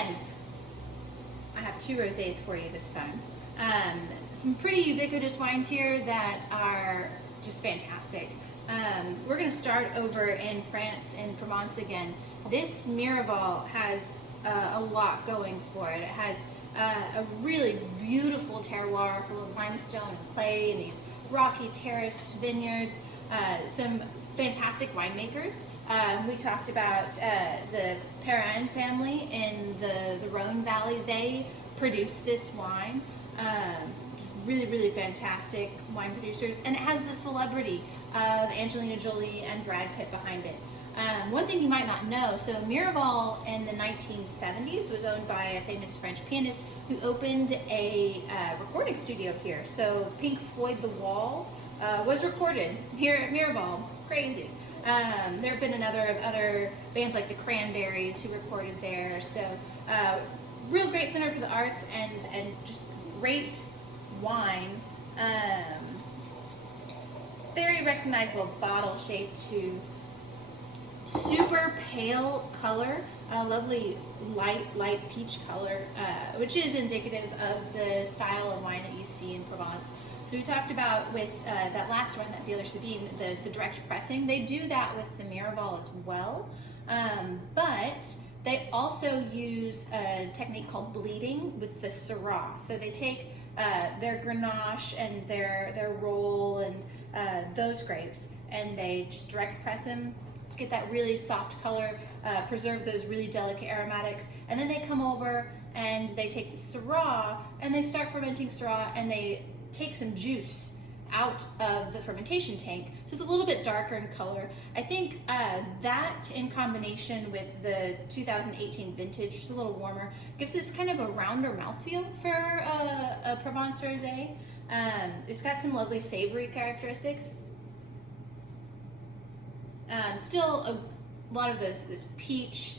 again, I have two rosés for you this time. Some pretty ubiquitous wines here that are just fantastic. We're going to start over in France, in Provence again. This Miraval has a lot going for it. It has a really beautiful terroir full of limestone and clay and these rocky terraced vineyards. Some fantastic winemakers. We talked about the Perrin family in the Rhone Valley. They produce this wine. Really, really fantastic wine producers. And it has the celebrity of Angelina Jolie and Brad Pitt behind it. One thing you might not know, so Miraval in the 1970s was owned by a famous French pianist who opened a recording studio here. So Pink Floyd The Wall was recorded here at Miraval. Crazy. There have been other bands like the Cranberries who recorded there. So real great center for the arts and just great wine. Very recognizable bottle shape too. Super pale color, a lovely light peach color, which is indicative of the style of wine that you see in Provence. So we talked about with that last one, that Bieler Sabine, the direct pressing. They do that with the Miraval as well, but they also use a technique called bleeding with the Syrah. So they take their Grenache and their Roll and those grapes, and they just direct press them, get that really soft color, preserve those really delicate aromatics, and then they come over and they take the Syrah and they start fermenting Syrah, and they take some juice out of the fermentation tank, so it's a little bit darker in color. I think that in combination with the 2018 vintage, just a little warmer, gives this kind of a rounder mouthfeel for a Provence rosé. It's got some lovely savory characteristics. Still a lot of this peach,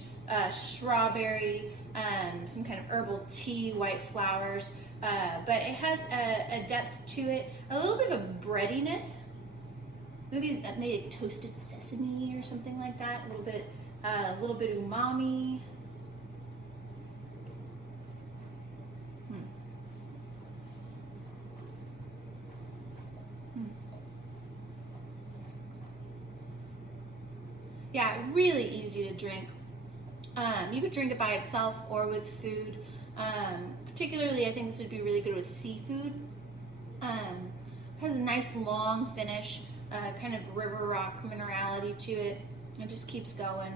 strawberry, some kind of herbal tea, white flowers, but it has a depth to it, a little bit of a breadiness, maybe toasted sesame or something like that, a little bit umami. Yeah, really easy to drink. You could drink it by itself or with food. Particularly, I think this would be really good with seafood. It has a nice long finish, kind of river rock minerality to it. It just keeps going.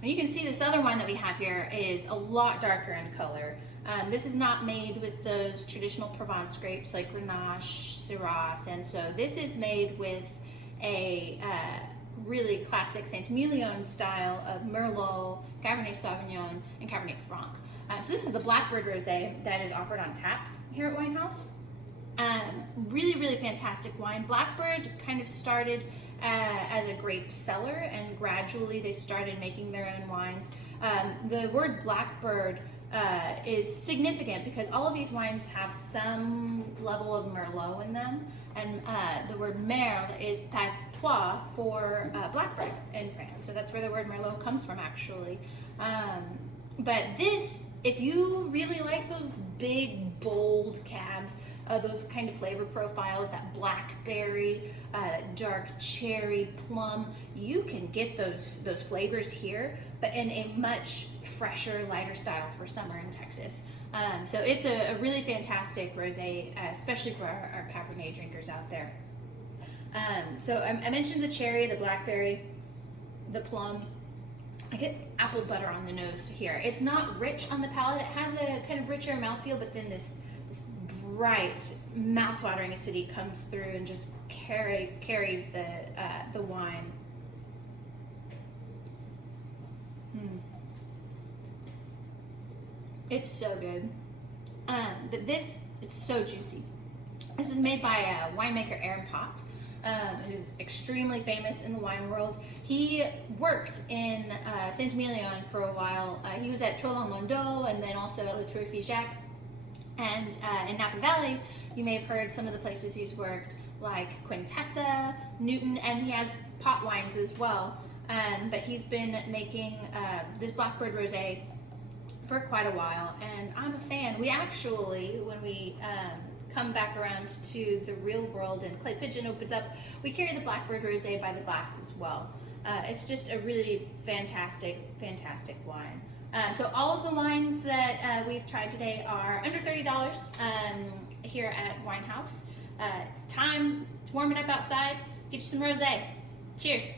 And you can see this other wine that we have here is a lot darker in color. This is not made with those traditional Provence grapes like Grenache, Syrah, and so this is made with a really classic Saint-Emilion style of Merlot, Cabernet Sauvignon, and Cabernet Franc. So this is the Blackbird Rosé that is offered on tap here at WineHaus. Really, really fantastic wine. Blackbird kind of started as a grape cellar, and gradually they started making their own wines. The word Blackbird is significant because all of these wines have some level of Merlot in them, and the word merle is patois for Blackbird in France. So that's where the word Merlot comes from, actually. But this, if you really like those big, bold cabs, those kind of flavor profiles, that blackberry, dark cherry, plum, you can get those flavors here, but in a much fresher, lighter style for summer in Texas. So it's a really fantastic rosé, especially for our Cabernet drinkers out there. So I mentioned the cherry, the blackberry, the plum. I get apple butter on the nose here. It's not rich on the palate. It has a kind of richer mouthfeel, but then this bright, mouth-watering acidity comes through and just carries the wine. It's so good. But it's so juicy. This is made by winemaker Aaron Pott, who's extremely famous in the wine world. He worked in Saint-Emilion for a while. He was at Trollon-Mondot and then also at La Tour Figeac. And in Napa Valley, you may have heard some of the places he's worked, like Quintessa, Newton, and he has pot wines as well. But he's been making this Blackbird Rosé for quite a while, and I'm a fan. We actually, when we come back around to the real world and Clay Pigeon opens up, we carry the Blackbird Rosé by the glass as well. It's just a really fantastic wine. So all of the wines that we've tried today are under $30 here at WineHaus. It's time, it's warming up outside. Get you some rosé. Cheers.